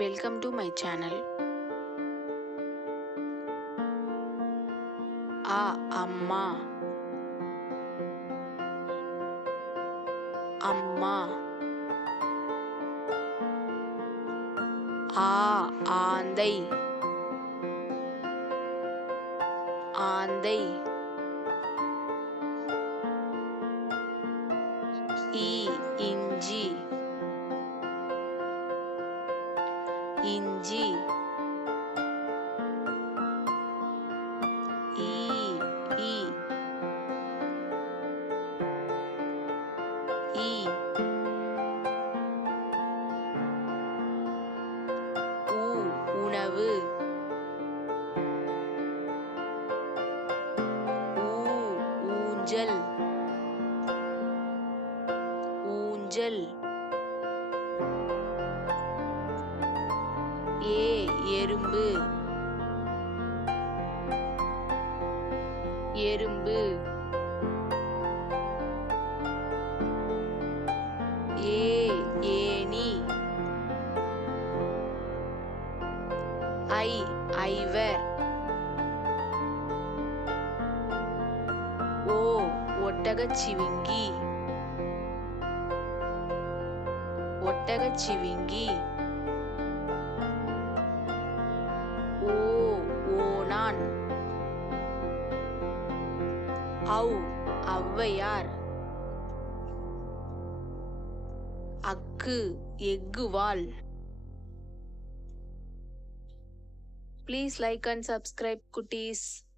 Welcome to my channel. Amma. Amma. Aandai. Aandai. Inji. Inji. E. உணவு. ஊஞ்சல். ஊஞ்சல். எறும்பு. எறும்பு. ஏணி. ஐவர். ஒட்டகச்சிவிங்கி. ஒட்டகச்சிவிங்கி. ஓணான். Avvaiyar. எக்குவால். Please like and subscribe, cuties.